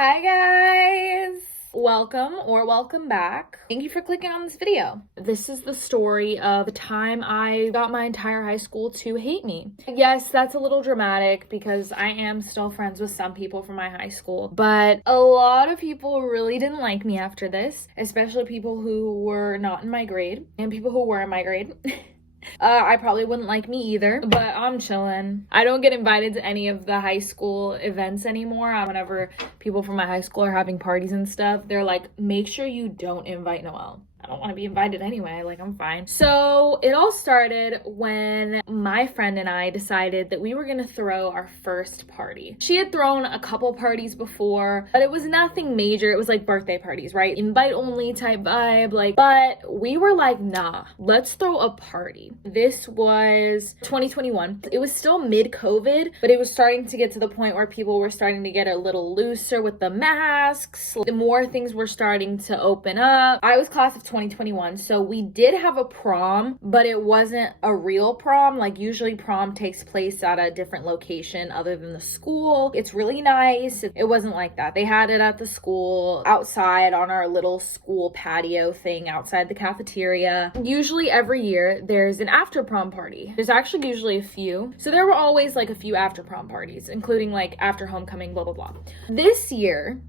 Hi guys! Welcome back. Thank you for clicking on this video. This is the story of the time I got my entire high school to hate me. Yes, that's a little dramatic because I am still friends with some people from my high school, but a lot of people really didn't like me after this, especially people who were not in my grade and people who were in my grade. I probably wouldn't like me either, but I'm chilling. I don't get invited to any of the high school events anymore. Whenever people from my high school are having parties and stuff, they're like, make sure you don't invite Noelle. I don't want to be invited anyway, like I'm fine. So it all started when my friend and I decided that we were gonna throw our first party. She had thrown a couple parties before, but it was nothing major. It was like birthday parties, right? Invite only type vibe, but we were like, nah, let's throw a party. This was 2021. It was still mid-COVID, but it was starting to get to the point where people were starting to get a little looser with the masks. The more things were starting to open up. I was class of 2021, so we did have a prom, but it wasn't a real prom. Like usually prom takes place at a different location other than the school. It's really nice. It wasn't like that. They had it at the school, outside on our little school patio thing outside the cafeteria. Usually every year there's an after prom party. There's actually usually a few. So there were always like a few after prom parties, including like after homecoming, blah, blah, blah. This year,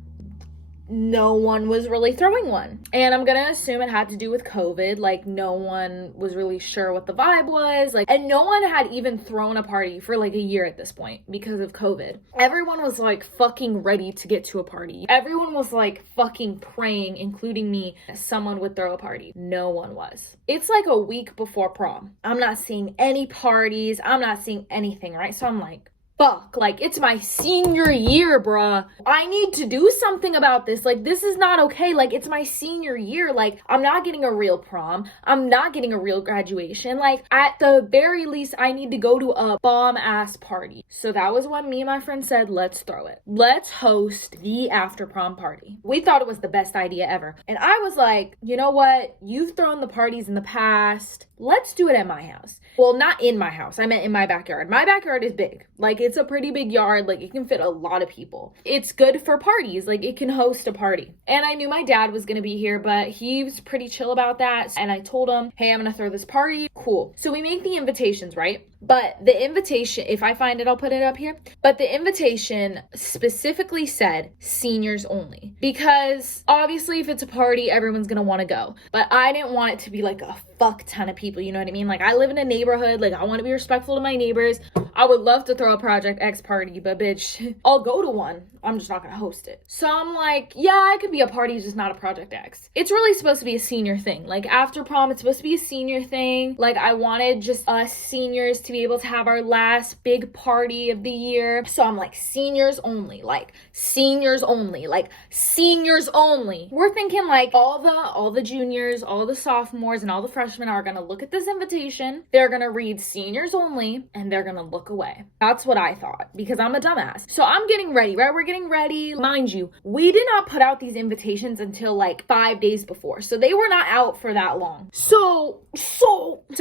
no one was really throwing one. And I'm gonna assume it had to do with COVID. Like no one was really sure what the vibe was. And no one had even thrown a party for like a year at this point because of COVID. Everyone was like fucking ready to get to a party. Everyone was like fucking praying, including me, that someone would throw a party. No one was. It's like a week before prom. I'm not seeing any parties. I'm not seeing anything, right? So I'm like, fuck, like it's my senior year, bruh. I need to do something about this. Like this is not okay. Like it's my senior year. Like I'm not getting a real prom. I'm not getting a real graduation. Like at the very least, I need to go to a bomb ass party. So that was when me and my friend said, let's throw it. Let's host the after prom party. We thought it was the best idea ever. And I was like, you know what? You've thrown the parties in the past. Let's do it at my house. Well, not in my house. I meant in my backyard. My backyard is big. Like it's a pretty big yard. Like it can fit a lot of people. It's good for parties. Like it can host a party. And I knew my dad was going to be here, but he was pretty chill about that. And I told him, hey, I'm going to throw this party. Cool. So we make the invitations, right? But the invitation, if I find it, I'll put it up here. But the invitation specifically said seniors only. Because obviously if it's a party, everyone's going to want to go. But I didn't want it to be like a fuck ton of people, you know what I mean? Like I live in a neighborhood, like I want to be respectful to my neighbors. I would love to throw a Project X party, but bitch, I'll go to one. I'm just not gonna host it. So I'm like, yeah, it could be a party, just not a Project X. It's really supposed to be a senior thing. Like after prom, it's supposed to be a senior thing. Like I wanted just us seniors to be able to have our last big party of the year. So I'm like, seniors only, like seniors only, like seniors only. We're thinking like all the juniors, all the sophomores, and all the freshmen are gonna look at this invitation. They're gonna read seniors only, and they're gonna look away. That's what I thought because I'm a dumbass. So I'm getting ready, right? We're getting ready. Mind you, we did not put out these invitations until like 5 days before. So they were not out for that long. So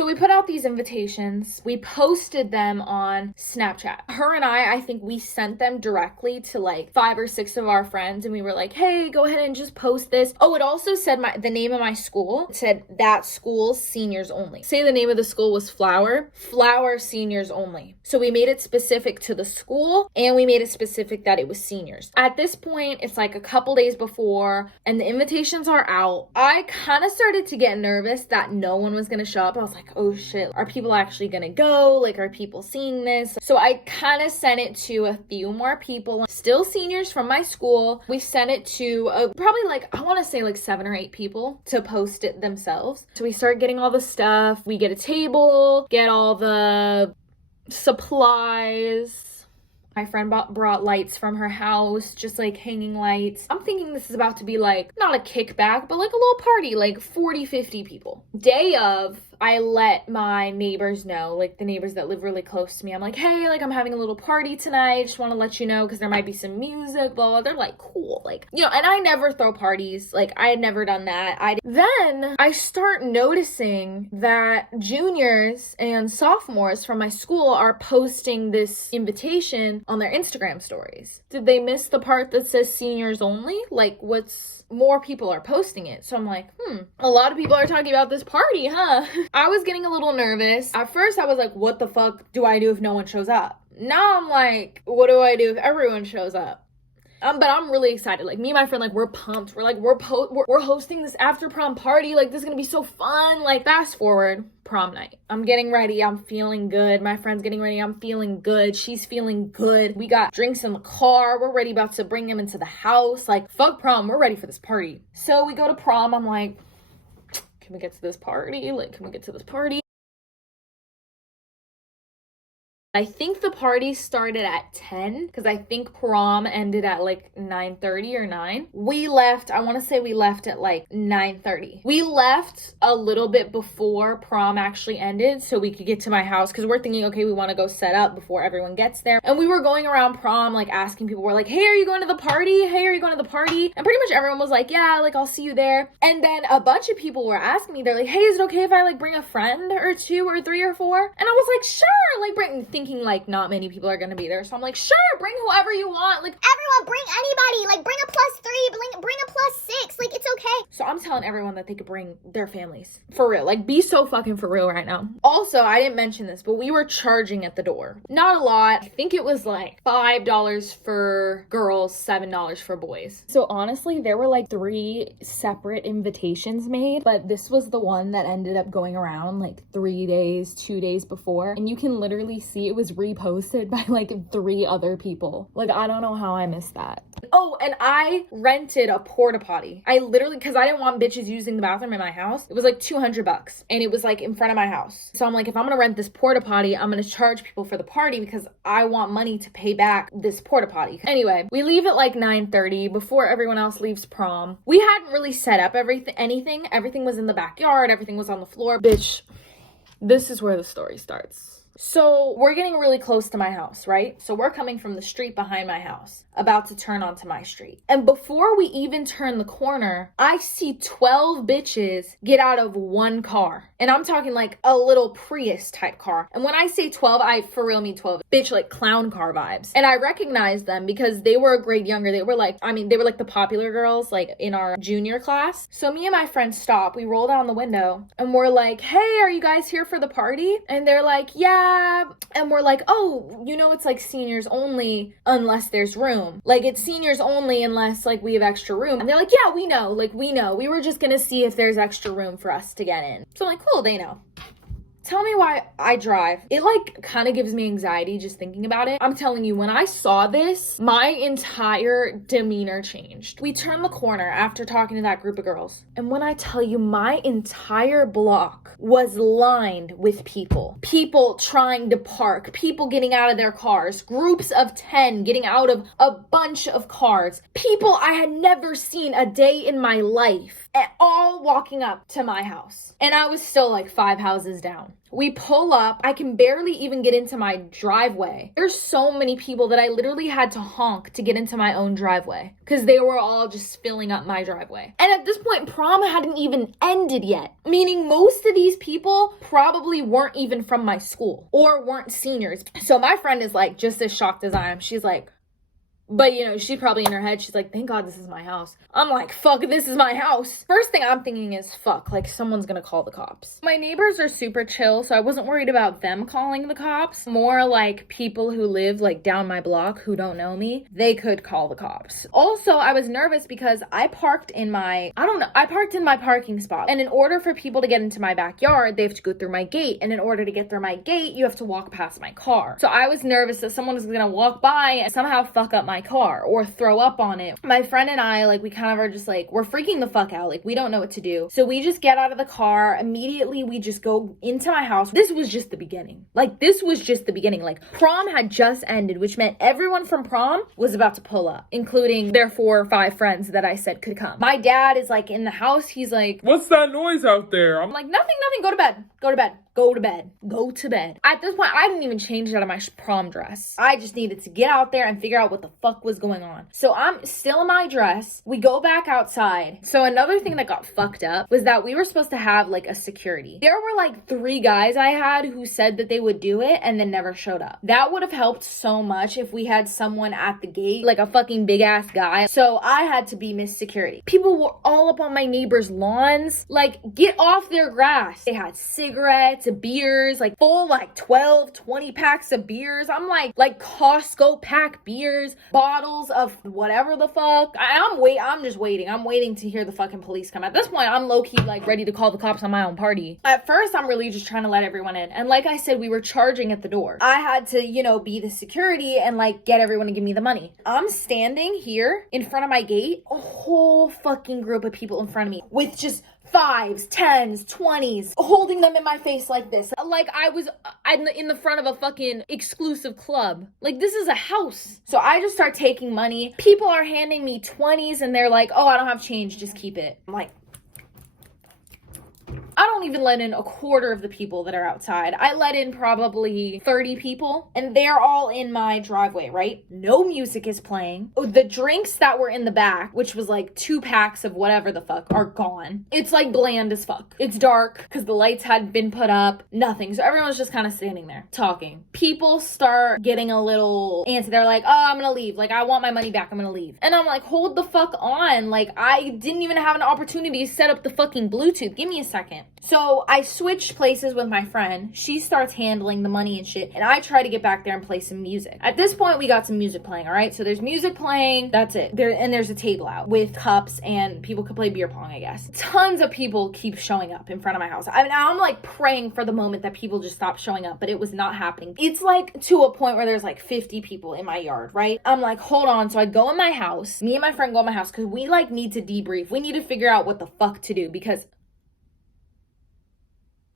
we put out these invitations. We posted them on Snapchat. Her and I think we sent them directly to like 5 or 6 of our friends. And we were like, hey, go ahead and just post this. Oh, it also said the name of my school. It said that school seniors only. Say the name of the school was Flower seniors only. So we made it specific to the school and we made it specific that it was seniors. At this point, it's like a couple days before and the invitations are out. I kind of started to get nervous that no one was going to show up. I was like, oh shit, are people actually going to go? Like, are people seeing this? So I kind of sent it to a few more people, still seniors from my school. We sent it to probably like, I want to say like 7 or 8 people to post it themselves. So we start getting all the stuff. We get a table, get all the supplies. My friend brought lights from her house, just like hanging lights. I'm thinking this is about to be like, not a kickback, but like a little party, like 40, 50 people. Day of, I let my neighbors know, like the neighbors that live really close to me. I'm like, hey, like I'm having a little party tonight. Just want to let you know because there might be some music, blah, blah. They're like, cool. Like, you know, and I never throw parties. Like, I had never done that. Then I start noticing that juniors and sophomores from my school are posting this invitation on their Instagram stories. Did they miss the part that says seniors only? Like, more people are posting it. So I'm like, a lot of people are talking about this party, huh? I was getting a little nervous. At first I was like, what the fuck do I do if no one shows up? Now I'm like, what do I do if everyone shows up? But I'm really excited. Like, me and my friend, like, we're pumped. We're like, we're hosting this after prom party. Like, this is gonna be so fun. Like, fast forward, prom night. I'm getting ready. I'm feeling good. My friend's getting ready. I'm feeling good. She's feeling good. We got drinks in the car. We're ready about to bring them into the house. Like, fuck prom. We're ready for this party. So we go to prom. I'm like, can we get to this party? Like, can we get to this party? I think the party started at 10 because I think prom ended at like 9:30 or 9. We left, I want to say we left at like 9:30. We left a little bit before prom actually ended so we could get to my house because we're thinking, okay, we want to go set up before everyone gets there. And we were going around prom like asking people, we're like, hey, are you going to the party? Hey, are you going to the party? And pretty much everyone was like, yeah, like I'll see you there. And then a bunch of people were asking me, they're like, hey, is it okay if I like bring a friend or 2 or 3 or 4? And I was like, sure, like thinking like not many people are gonna be there, so I'm like, sure, bring whoever you want, like everyone, bring anybody, like bring a +3, bring a +6, like it's okay. So I'm telling everyone that they could bring their families, for real, like be so fucking for real right now. Also, I didn't mention this, but we were charging at the door, not a lot. I think it was like $5 for girls, $7 for boys. So honestly, there were like 3 separate invitations made, but this was the one that ended up going around like 2 days before, and you can literally see it was reposted by like 3 other people. Like, I don't know how I missed that. Oh, and I rented a porta potty. I literally, because I didn't want bitches using the bathroom in my house. It was like $200 and it was like in front of my house. So I'm like, if I'm gonna rent this porta potty, I'm gonna charge people for the party because I want money to pay back this porta potty. Anyway, we leave at like 9:30 before everyone else leaves prom. We hadn't really set up anything. Everything was in the backyard. Everything was on the floor. Bitch, this is where the story starts. So we're getting really close to my house, right? So we're coming from the street behind my house, about to turn onto my street. And before we even turn the corner, I see 12 bitches get out of one car. And I'm talking like a little Prius type car. And when I say 12, I for real mean 12. Bitch, like clown car vibes. And I recognized them because they were a grade younger. They were like the popular girls, like in our junior class. So me and my friend stop. We roll down the window and we're like, hey, are you guys here for the party? And they're like, yeah. And we're like, oh, you know, it's like seniors only unless there's room. Like, it's seniors only unless like we have extra room. And they're like, yeah, we know. Like, we know. We were just gonna see if there's extra room for us to get in. So I'm like, cool, they know. Tell me why I drive. It like kind of gives me anxiety just thinking about it. I'm telling you, when I saw this, my entire demeanor changed. We turned the corner after talking to that group of girls. And when I tell you, my entire block was lined with people. People trying to park, people getting out of their cars, groups of 10 getting out of a bunch of cars, people I had never seen a day in my life, and all walking up to my house. And I was still like 5 houses down. We pull up. I can barely even get into my driveway. There's so many people that I literally had to honk to get into my own driveway because they were all just filling up my driveway. And at this point, prom hadn't even ended yet, meaning most of these people probably weren't even from my school or weren't seniors. So my friend is like just as shocked as I am. She's like, but, you know, she's probably in her head, she's like, thank God this is my house. I'm like, fuck, this is my house. First thing I'm thinking is, fuck, like someone's gonna call the cops. My neighbors are super chill, so I wasn't worried about them calling the cops. More like people who live like down my block who don't know me, they could call the cops. Also, I was nervous because I parked in my parking spot. And in order for people to get into my backyard, they have to go through my gate. And in order to get through my gate, you have to walk past my car. So I was nervous that someone was gonna walk by and somehow fuck up my my car or throw up on it. My friend and I, like, we kind of are just like, we're freaking the fuck out. Like, we don't know what to do. So we just get out of the car. Immediately, we just go into my house. This was just the beginning. Like, this was just the beginning. Like, prom had just ended, which meant everyone from prom was about to pull up, including their 4 or 5 friends that I said could come. My dad is like in the house. He's like, "What's that noise out there?" I'm like, nothing, go to bed, go to bed. Go to bed. Go to bed. At this point, I didn't even change out of my prom dress. I just needed to get out there and figure out what the fuck was going on. So I'm still in my dress. We go back outside. So another thing that got fucked up was that we were supposed to have like a security. There were like 3 guys I had who said that they would do it and then never showed up. That would have helped so much if we had someone at the gate, like a fucking big ass guy. So I had to be Miss Security. People were all up on my neighbors' lawns. Like, get off their grass. They had cigarettes, beers, like full like 12, 20 packs of beers. I'm like Costco pack beers, bottles of whatever the fuck. I'm just waiting. I'm waiting to hear the fucking police come. At this point, I'm low-key like ready to call the cops on my own party. At first, I'm really just trying to let everyone in. And like I said, we were charging at the door. I had to, you know, be the security and like get everyone to give me the money. I'm standing here in front of my gate, a whole fucking group of people in front of me with just 5s, 10s, 20s, holding them in my face like this. Like I was in the front of a fucking exclusive club. Like, this is a house. So I just start taking money. People are handing me 20s and they're like, oh, I don't have change, just keep it. I'm like, I don't even let in a quarter of the people that are outside. I let in probably 30 people and they're all in my driveway, right? No music is playing. The drinks that were in the back, which was like 2 packs of whatever the fuck, are gone. It's like bland as fuck. It's dark because the lights hadn't been put up, nothing. So everyone's just kind of standing there talking. People start getting a little antsy. They're like, oh, I'm gonna leave. Like, I want my money back. I'm gonna leave. And I'm like, hold the fuck on. Like, I didn't even have an opportunity to set up the fucking Bluetooth. Give me a second. So I switched places with my friend. She starts handling the money and shit, and I try to get back there and play some music. At this point, we got some music playing, all right? So there's music playing, that's it. There's a table out with cups, and people could play beer pong, I guess. Tons of people keep showing up in front of my house. I'm like praying for the moment that people just stop showing up, but it was not happening. It's like to a point where there's like 50 people in my yard, right? I'm like, hold on. So I go in my house. Me and my friend go in my house because we like need to debrief. We need to figure out what the fuck to do because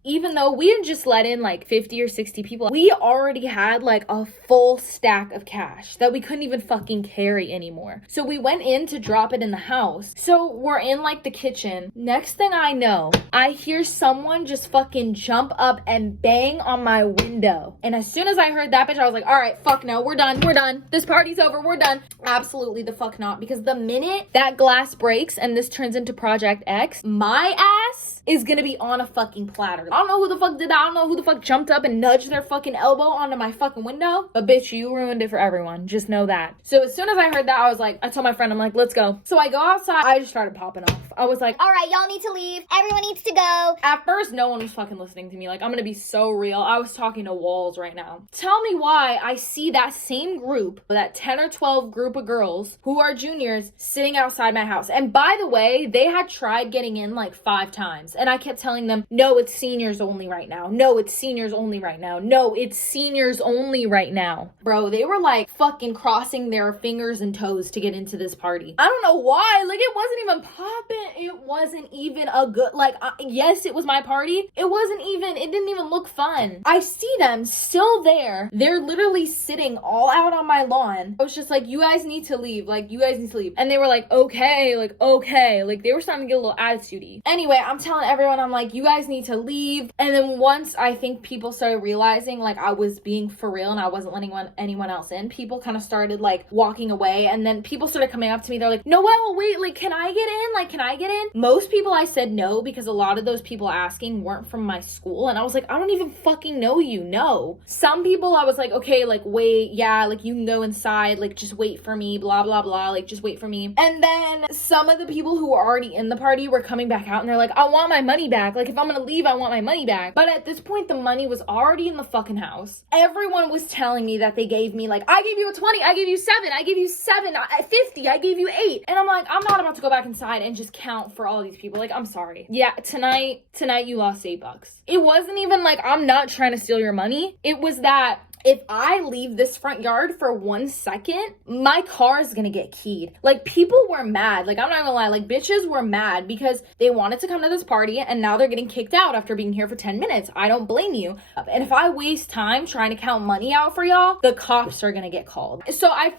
even though we had just let in like 50 or 60 people, we already had like a full stack of cash that we couldn't even fucking carry anymore. So we went in to drop it in the house. So we're in like the kitchen. Next thing I know, I hear someone just fucking jump up and bang on my window. And as soon as I heard that bitch, I was like, all right, fuck no, we're done. We're done. This party's over. We're done. Absolutely the fuck not. Because the minute that glass breaks and this turns into Project X, my ass is gonna be on a fucking platter. I don't know who the fuck did that. I don't know who the fuck jumped up and nudged their fucking elbow onto my fucking window. But bitch, you ruined it for everyone. Just know that. So as soon as I heard that, I told my friend, I'm like, let's go. So I go outside. I just started popping off. I was like, all right, y'all need to leave. Everyone needs to go. At first, no one was fucking listening to me. Like, I'm gonna be so real. I was talking to walls right now. Tell me why I see that same group, that 10 or 12 group of girls who are juniors sitting outside my house. And by the way, they had tried getting in like 5 times. And I kept telling them, no, it's seniors only right now. No, it's seniors only right now. No, it's seniors only right now. Bro, they were like fucking crossing their fingers and toes to get into this party. I don't know why. Like, it wasn't even popping. It wasn't even a good, like, yes, it was my party. It didn't even look fun. I see them still there. They're literally sitting all out on my lawn. I was just like, you guys need to leave. Like, you guys need to leave. And they were like, okay. Like, okay. Like, they were starting to get a little attitude-y. Anyway, I'm telling everyone, I'm like, you guys need to leave. And then once I think people started realizing like I was being for real and I wasn't letting anyone else in, people kind of started like walking away. And then people started coming up to me. They're like, Noelle, wait, like, can I get in? Like, can I get in? Most people I said no because a lot of those people asking weren't from my school. And I was like, I don't even fucking know you. No. Some people I was like, okay, like, wait, yeah, like, you can go inside, like, just wait for me, blah, blah, blah, like, just wait for me. And then some of the people who were already in the party were coming back out and they're like, I want my money back. Like, if I'm gonna leave, I want my money back. But at this point, the money was already in the fucking house. Everyone was telling me that they gave me, like, I gave you a 20, I gave you 7, I gave you 7, 50, I gave you 8. And I'm like, I'm not about to go back inside and just count for all these people. Like, I'm sorry. Yeah, tonight you lost $8. It wasn't even like, I'm not trying to steal your money. It was that if I leave this front yard for 1 second, my car is gonna get keyed. Like, people were mad. Like, I'm not gonna lie, like, bitches were mad because they wanted to come to this party and now they're getting kicked out after being here for 10 minutes. I don't blame you. And if I waste time trying to count money out for y'all, the cops are gonna get called. So I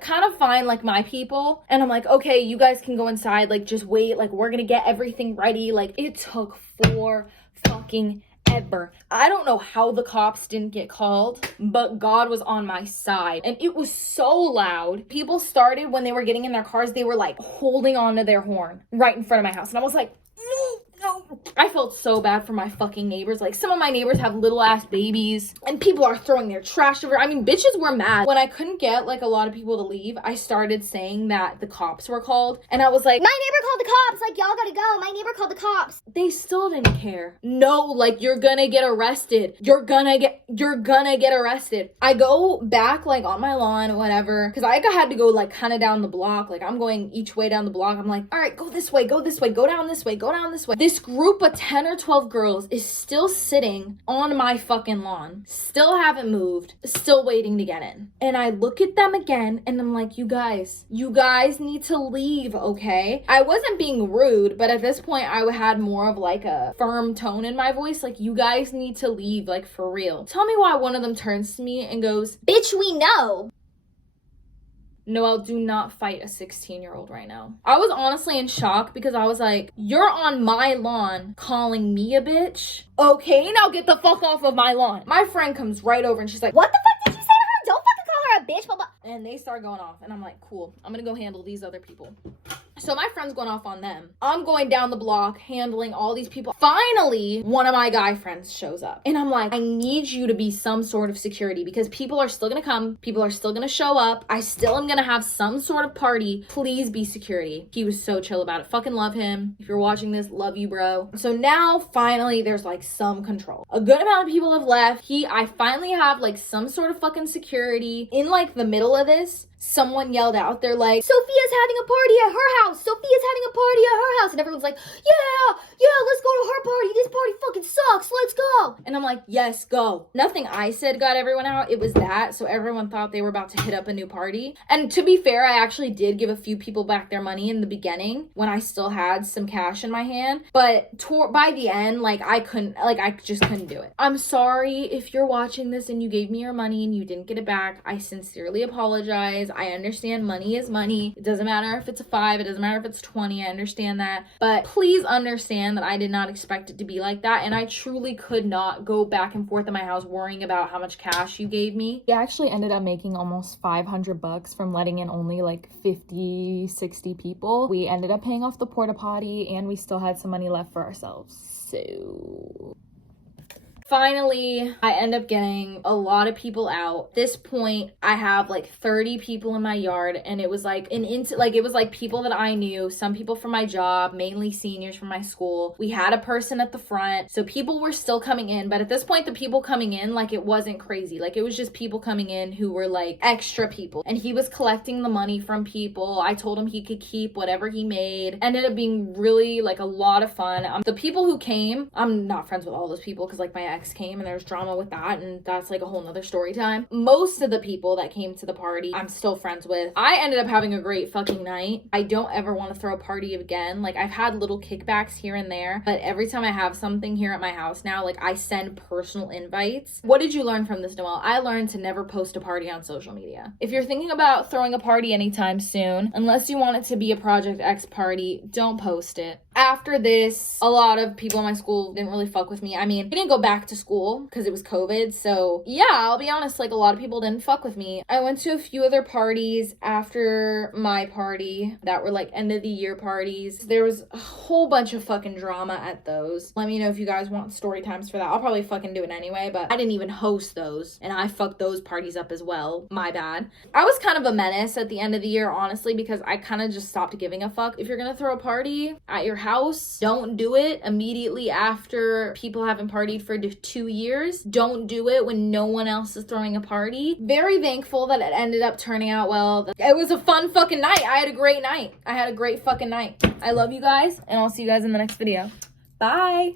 kind of find like my people, and I'm like, okay, you guys can go inside, like, just wait, like, we're gonna get everything ready. Like, it took 4 fucking ever. I don't know how the cops didn't get called, but God was on my side. And it was so loud. People started, when they were getting in their cars, they were like holding onto their horn right in front of my house. And I was like, no. I felt so bad for my fucking neighbors. Like, some of my neighbors have little ass babies and people are throwing their trash over. I mean, bitches were mad. When I couldn't get like a lot of people to leave, I started saying that the cops were called, and I was like, my neighbor called the cops, like, y'all gotta go. My neighbor called the cops. They still didn't care. No, like, you're gonna get arrested. You're gonna get arrested. I go back like on my lawn, whatever, because I had to go like kind of down the block. Like, I'm going each way down the block. I'm like, all right, go this way, go this way, go down this way, go down this way. This group of 10 or 12 girls is still sitting on my fucking lawn, still haven't moved, still waiting to get in. And I look at them again and I'm like, you guys need to leave, okay? I wasn't being rude, but at this point I had more of like a firm tone in my voice, like, you guys need to leave, like, for real. Tell me why one of them turns to me and goes, bitch, we know. Noelle, do not fight a 16-year-old right now. I was honestly in shock because I was like, you're on my lawn calling me a bitch? Okay, now get the fuck off of my lawn. My friend comes right over and she's like, what the fuck did you say to her? Don't fucking call her a bitch, blah, blah. And they start going off and I'm like, cool, I'm gonna go handle these other people. So my friend's going off on them. I'm going down the block handling all these people. Finally, one of my guy friends shows up. And I'm like, I need you to be some sort of security because people are still gonna come. People are still gonna show up. I still am gonna have some sort of party. Please be security. He was so chill about it. Fucking love him. If you're watching this, love you, bro. So now, finally, there's like some control. A good amount of people have left. I finally have like some sort of fucking security. In like the middle of this, someone yelled out, they're like, Sophia's having a party at her house. Sophia's having a party at her house. And everyone's like, yeah, let's go to her party. This party fucking sucks. Let's go. And I'm like, yes, go. Nothing I said got everyone out. It was that. So everyone thought they were about to hit up a new party. And to be fair, I actually did give a few people back their money in the beginning when I still had some cash in my hand. But by the end, like, I just couldn't do it. I'm sorry if you're watching this and you gave me your money and you didn't get it back. I sincerely apologize. I understand money is money. It doesn't matter if it's a 5, it doesn't matter if it's 20, I understand that. But please understand that I did not expect it to be like that, and I truly could not go back and forth in my house worrying about how much cash you gave me. We actually ended up making almost $500 from letting in only like 50, 60 people. We ended up paying off the porta potty and we still had some money left for ourselves. So finally, I end up getting a lot of people out. At this point, I have like 30 people in my yard, and it was like it was like people that I knew, some people from my job, mainly seniors from my school. We had a person at the front, so people were still coming in, but at this point, the people coming in, like, it wasn't crazy. Like, it was just people coming in who were like extra people, and he was collecting the money from people. I told him he could keep whatever he made. Ended up being really like a lot of fun. The people who came, I'm not friends with all those people because like my ex came and there's drama with that, and that's like a whole nother story time. Most of the people that came to the party I'm still friends with. I ended up having a great fucking night. I don't ever want to throw a party again. Like, I've had little kickbacks here and there, but every time I have something here at my house now, like, I send personal invites. What did you learn from this, Noelle? I learned to never post a party on social media. If you're thinking about throwing a party anytime soon, unless you want it to be a Project X party, don't post it. After this, a lot of people in my school didn't really fuck with me. I mean, we didn't go back to school because it was COVID. So yeah, I'll be honest, like, a lot of people didn't fuck with me. I went to a few other parties after my party that were like end of the year parties. There was a whole bunch of fucking drama at those. Let me know if you guys want story times for that. I'll probably fucking do it anyway, but I didn't even host those, and I fucked those parties up as well. My bad. I was kind of a menace at the end of the year, honestly, because I kind of just stopped giving a fuck. If you're gonna throw a party at your house, don't do it immediately after people haven't partied for 2 years. Don't do it when no one else is throwing a party. Very thankful that it ended up turning out well. It was a fun fucking night. I had a great night. I had a great fucking night. I love you guys, and I'll see you guys in the next video. Bye.